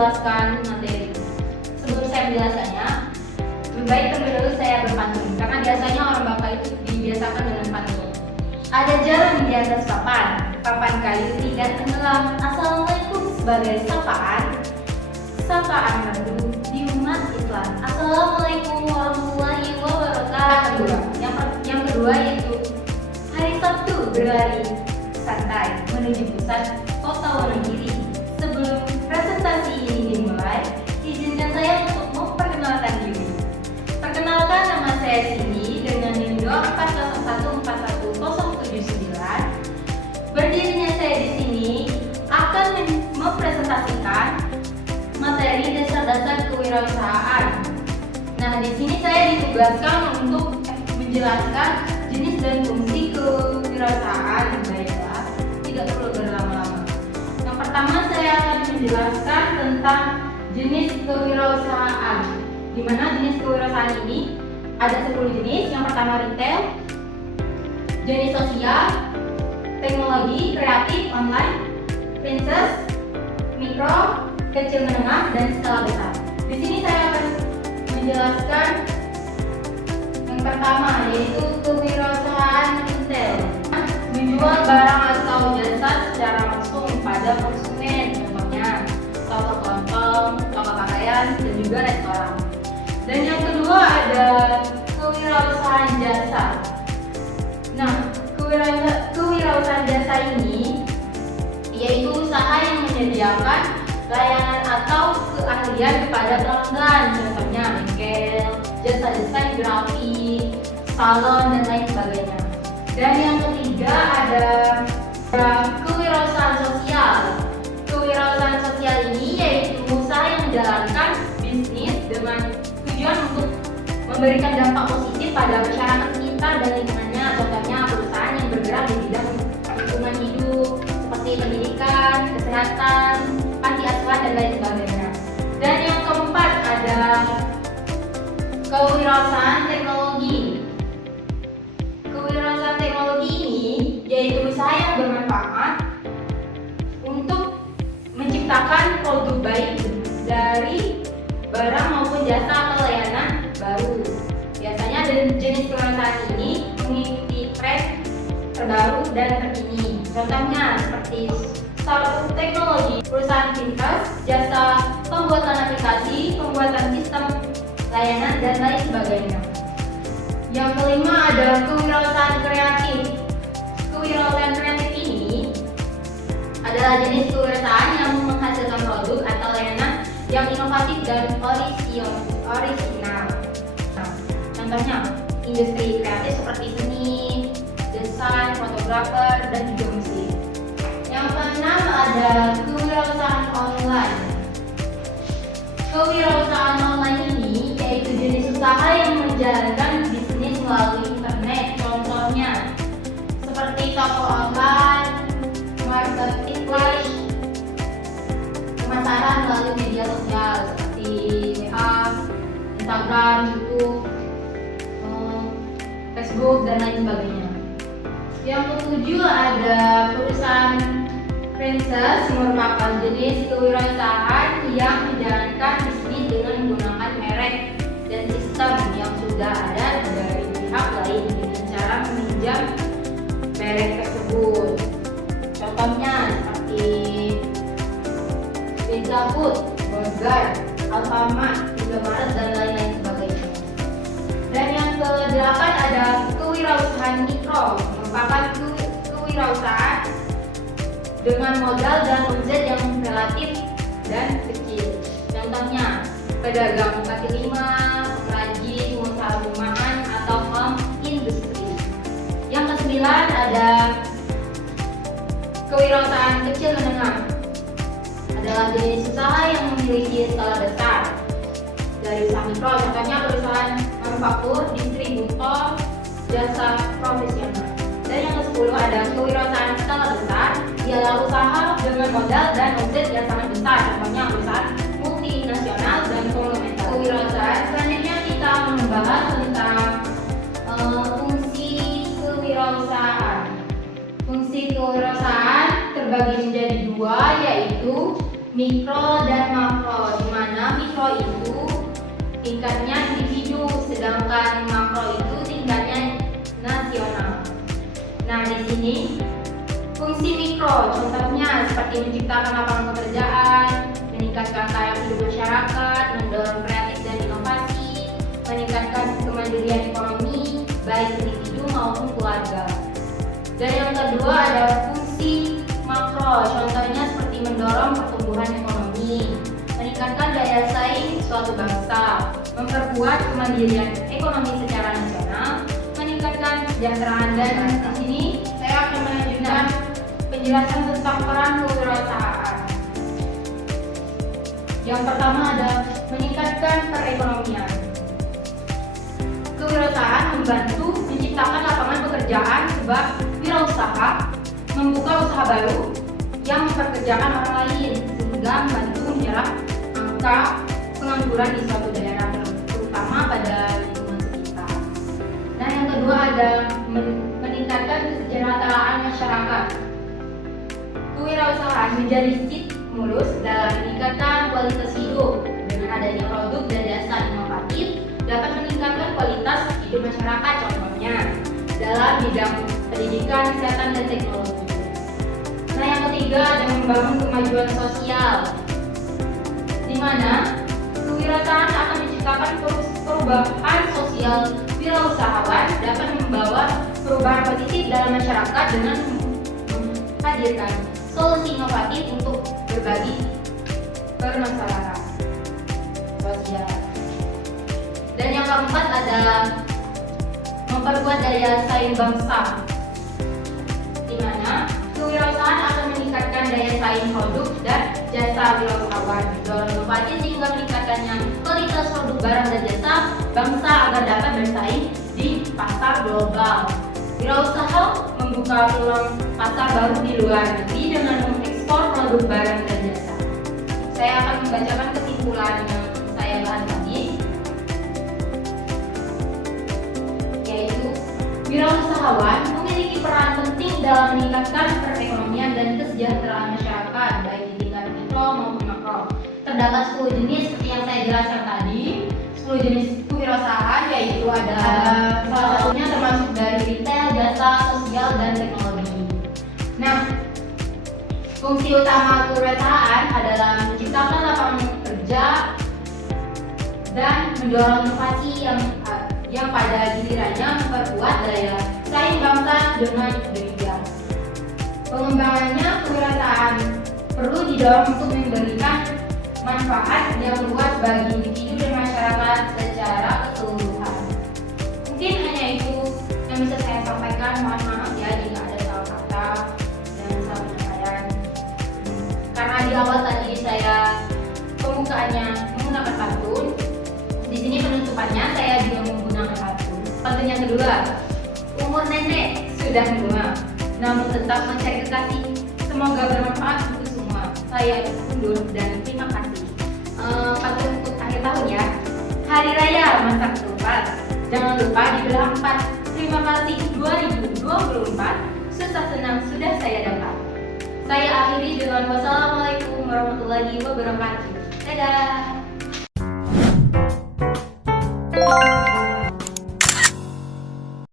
menjelaskan materi. Sebelum saya menjelaskannya, lebih baik terlebih dahulu saya berpantun, karena biasanya orang Bapak itu dibiasakan dengan pantun. Ada jalan di atas papan kayu tidak tenggelam. Assalamualaikum sebagai sapaan merdu di umat Islam. Assalamualaikum warahmatullahi wabarakatuh. Yang kedua yaitu hari Sabtu berlari santai menuju pusat kota Wonogiri. Sebelum presentasi ini dimulai, izinkan saya untuk memperkenalkan diri. Perkenalkan, nama saya Cindy dengan NIM 240141079. Berdirinya saya di sini akan mempresentasikan materi dasar-dasar kewirausahaan. Nah, di sini saya ditugaskan untuk menjelaskan jenis dan fungsi kewirausahaan. Baiklah, tidak perlu berlama-lama. Yang pertama saya akan menjelaskan tentang jenis kewirausahaan. Di mana jenis kewirausahaan ini ada 10 jenis. Yang pertama retail, jenis sosial, teknologi, kreatif, online, princess, mikro, kecil menengah, dan skala besar. Di sini saya akan menjelaskan yang pertama, yaitu kewirausahaan retail, menjual barang atau jasa secara langsung pada konsumen, contohnya toko kelontong, toko pakaian, dan juga restoran. Dan yang kedua ada kewirausahaan jasa. Nah, kewirausahaan jasa ini yaitu usaha yang menyediakan layanan atau keahlian kepada pelanggan, contohnya bengkel, jasa-jasa grafik, salon, dan lain sebagainya. Dan yang ketiga ada kewirausahaan sosial. Kewirausahaan sosial ini yaitu usaha yang menjalankan bisnis dengan tujuan untuk memberikan dampak positif pada masyarakat sekitar dan lingkungannya, contohnya perusahaan yang bergerak di bidang lingkungan hidup seperti pendidikan, kesehatan, panti asuhan, dan lain sebagainya. Dan yang keempat ada kewirausahaan teknologi. Kewirausahaan teknologi ini yaitu usaha yang bermanfaat untuk menciptakan produk baik dari barang maupun jasa atau layanan baru. Biasanya jenis kewirausahaan ini mengikuti tren terbaru dan terkini. Contohnya seperti startup teknologi, perusahaan fintech, jasa pembuatan aplikasi, pembuatan sistem layanan, dan lain sebagainya. Yang kelima ada kewirausahaan kreatif. Kewirausahaan kreatif ini adalah jenis kewirausahaan yang menghasilkan produk atau layanan yang inovatif dan orisinal. Contohnya industri kreatif seperti seni, desain, fotografer, dan juga musik. Yang keenam ada kewirausahaan online. Kewirausahaan online ini yaitu jenis usaha yang menjalankan bisnis melalui internet, contohnya seperti toko online, marketplace, pemasaran melalui media sosial seperti WA, Instagram, YouTube, Facebook, dan lain sebagainya. Yang ketujuh ada perusahaan franchise, merupakan jenis kewirausahaan yang menjalankan bisnis dengan menggunakan merek dan sistem yang sudah ada dari pihak lain dengan cara meminjam merek tersebut. Contohnya seperti Pizza Hut, Burger, Alfamart, Indomaret, dan lain-lain sebagainya. Dan yang kedelapan ada kewirausahaan mikro, merupakan kewirausahaan dengan modal dan omset yang relatif dan kecil. Contohnya pedagang kaki lima, pengrajin, pengusaha rumahan, atau home industri. Yang kesembilan ada kewirausahaan kecil menengah, adalah jenis usaha yang memiliki skala besar dari usaha mikro, contohnya perusahaan manufaktur, distributor, jasa profesional. Dan yang ke-10 ada kewirausahaan skala besar, ialah usaha dengan modal dan omset yang sangat besar, contohnya perusahaan multinasional dan konglomerat. Kewirausahaan selanjutnya kita membahas tentang fungsi kewirausahaan. Fungsi kewirausahaan terbagi menjadi dua, yaitu mikro dan makro, di mana mikro itu tingkatnya individu, sedangkan makro itu tingkatnya nasional. Nah, di sini fungsi mikro contohnya seperti menciptakan lapangan pekerjaan, meningkatkan taraf hidup masyarakat, mendorong kreatif dan inovasi, meningkatkan kemandirian ekonomi baik individu maupun keluarga. Dan yang kedua ada fungsi makro, contohnya seperti mendorong pertumbuhan ekonomi, meningkatkan daya saing suatu bangsa, memperkuat kemandirian ekonomi secara nasional, meningkatkan kesejahteraan. Dan di sini saya akan melanjutkan penjelasan tentang peran kewirausahaan. Yang pertama ada meningkatkan perekonomian. Kewirausahaan membantu menciptakan lapangan pekerjaan sebab wirausaha membuka usaha baru yang mempekerjakan orang lain sehingga membantu menyerap angka pengangguran di suatu daerah terutama pada lingkungan sekitar. Nah, yang kedua ada meningkatkan kesejahteraan masyarakat. Kewirausahaan menjadi stimulus dalam meningkatkan kualitas hidup. Dengan adanya produk dan jasa inovatif dapat meningkatkan kualitas hidup masyarakat, contohnya dalam bidang pendidikan, kesehatan, dan teknologi. Nah, yang ketiga ada membangun kemajuan sosial, di mana kewirausahaan akan menciptakan perubahan sosial. Wirausahawan dapat membawa perubahan positif dalam masyarakat dengan menghadirkan solusi inovatif untuk berbagi permasalahan sosial. Dan yang keempat ada memperkuat daya saing bangsa, di mana kewirausahaan akan meningkatkan daya saing produk dan jasa wirausahawan, mendorong inovasi sehingga meningkatkannya kualitas produk barang dan jasa bangsa agar dapat bersaing di pasar global. Wirausaha membuka peluang pasar baru di luar negeri dengan mengekspor produk barang dan jasa. Saya akan membacakan kesimpulan yang saya bahas tadi, yaitu wirausahawan memiliki peran penting dalam meningkatkan perekonomian dan kesejahteraan masyarakat baik di tingkat mikro maupun makro. Terdapat 10 jenis seperti yang saya jelaskan tadi. 10 jenis kewirausahaan yaitu ada salah satunya termasuk dari retail, jasa, sosial, dan teknologi. Nah, fungsi utama kewirausahaan adalah menciptakan lapangan kerja dan mendorong inovasi yang pada gilirannya memperkuat daya saing bangsa. Dengan demikian, pengembangannya kewirausahaan perlu didorong untuk memberikan manfaat yang luas bagi individu dan masyarakat secara keseluruhan. Mungkin hanya itu yang bisa saya sampaikan. Mohon maaf ya jika ada salah kata dan salah penyampaian. Karena di awal tadi saya pembukaannya menggunakan pantun, di sini penutupannya saya juga menggunakan pantun. Pantun yang kedua, umur nenek sudah tua, namun tetap mencari kekasih. Semoga bermanfaat untuk semua. Saya undur dan terima kasih. Pantun untuk akhir tahun ya. Hari Raya masak ketupat, jangan lupa dibelah 4. Terima kasih 2024, susah senang sudah saya dapat. Saya akhiri dengan wassalamualaikum warahmatullahi wabarakatuh. Dadah.